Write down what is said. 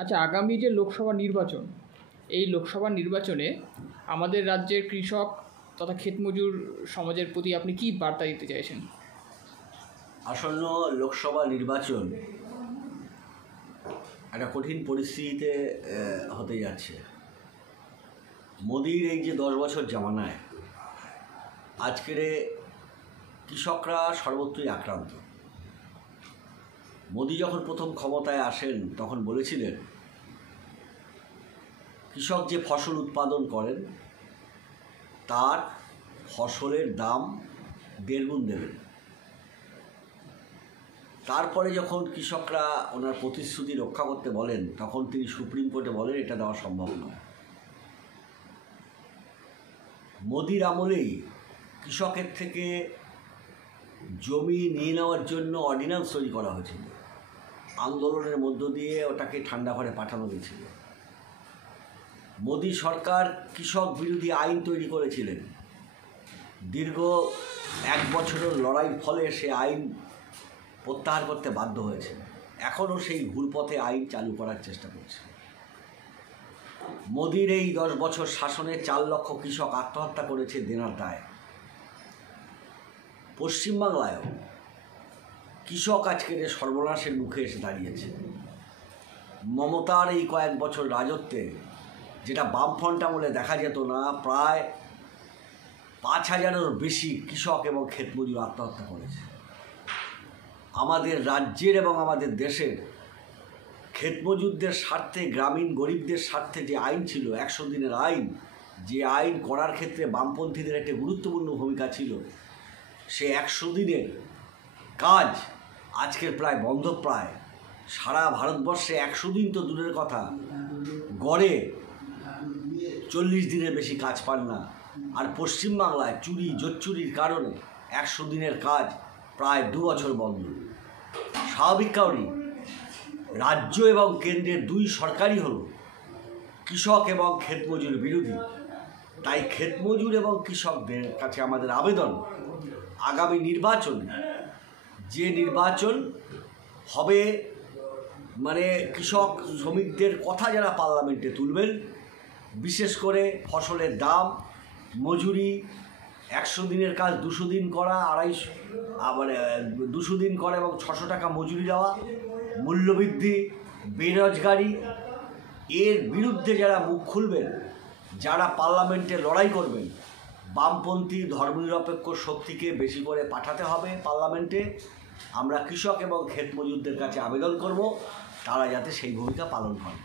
আচ্ছা, আগামী যে লোকসভা নির্বাচন, এই লোকসভা নির্বাচনে আমাদের রাজ্যের কৃষক তথা ক্ষেতমজুর সমাজের প্রতি আপনি কী বার্তা দিতে চাইছেন? আসন্ন লোকসভা নির্বাচন একটা কঠিন পরিস্থিতিতে হতে যাচ্ছে। মোদির এই যে 10 বছর জামানায় আজকের কৃষকরা সর্বত্রই আক্রান্ত। মোদি যখন প্রথম ক্ষমতায় আসেন তখন বলেছিলেন কৃষক যে ফসল উৎপাদন করেন তার ফসলের দাম 1.5 গুণ দেবেন। তারপরে যখন কৃষকরা ওনার প্রতিশ্রুতি রক্ষা করতে বলেন তখন তিনি সুপ্রিম কোর্টে বলেন এটা দেওয়া সম্ভব নয়। মোদির আমলেই কৃষকের থেকে জমি নিয়ে নেওয়ার জন্য অর্ডিন্যান্স তৈরি করা হয়েছিল, আন্দোলনের মধ্য দিয়ে ওটাকে ঠান্ডা ঘরে পাঠানো হয়েছিল। মোদি সরকার কৃষক বিরোধী আইন তৈরি করেছিলেন, দীর্ঘ 1 বছরের লড়াইয়ের ফলে সে আইন প্রত্যাহার করতে বাধ্য হয়েছে। এখনও সেই ভুল পথে আইন চালু করার চেষ্টা করছে। মোদির এই 10 বছর শাসনে 4 লক্ষ কৃষক আত্মহত্যা করেছে দেনার দায়ে। পশ্চিমবাংলায়ও কৃষক আজকের সর্বনাশের মুখে এসে দাঁড়িয়েছে। মমতার এই কয়েক বছর রাজত্বে যেটা বামফ্রন্ট আমলে দেখা যেত না, প্রায় 5,000-এরও বেশি কৃষক এবং ক্ষেতমজুর আত্মহত্যা করেছে। আমাদের রাজ্যের এবং আমাদের দেশের ক্ষেতমজুরদের স্বার্থে, গ্রামীণ গরিবদের স্বার্থে যে আইন ছিল 100 দিনের আইন, যে আইন করার ক্ষেত্রে বামপন্থীদের একটি গুরুত্বপূর্ণ ভূমিকা ছিল, সে 100 দিনের কাজ আজকের প্রায় বন্ধপ্রায়। সারা ভারতবর্ষে 100 দিন তো দূরের কথা, গড়ে 40 দিনের বেশি কাজ পান না। আর পশ্চিমবাংলায় চুরি জোচ্চুরির কারণে 100 দিনের কাজ প্রায় 2 বছর বন্ধ। স্বাভাবিক কারণে রাজ্য এবং কেন্দ্রের 2 সরকারই হল কৃষক এবং ক্ষেতমজুর বিরোধী। তাই ক্ষেতমজুর এবং কৃষকদের কাছে আমাদের আবেদন, আগামী নির্বাচন, যে নির্বাচন হবে, মানে কৃষক শ্রমিকদের কথা যারা পার্লামেন্টে তুলবেন, বিশেষ করে ফসলের দাম, মজুরি, 100 দিনের কাজ 200 দিন করা, 200 দিন করা এবং 600 টাকা মজুরি দেওয়া, মূল্যবৃদ্ধি, বেরোজগারি, এর বিরুদ্ধে যারা মুখ খুলবেন, যারা পার্লামেন্টে লড়াই করবেন, বামপন্থী ধর্মনিরপেক্ষ শক্তিকে বেশি করে পাঠাতে হবে পার্লামেন্টে। আমরা কৃষক এবং ক্ষেতমজুরদের কাছে আবেদন করব তারা যাতে সেই ভূমিকা পালন করেন।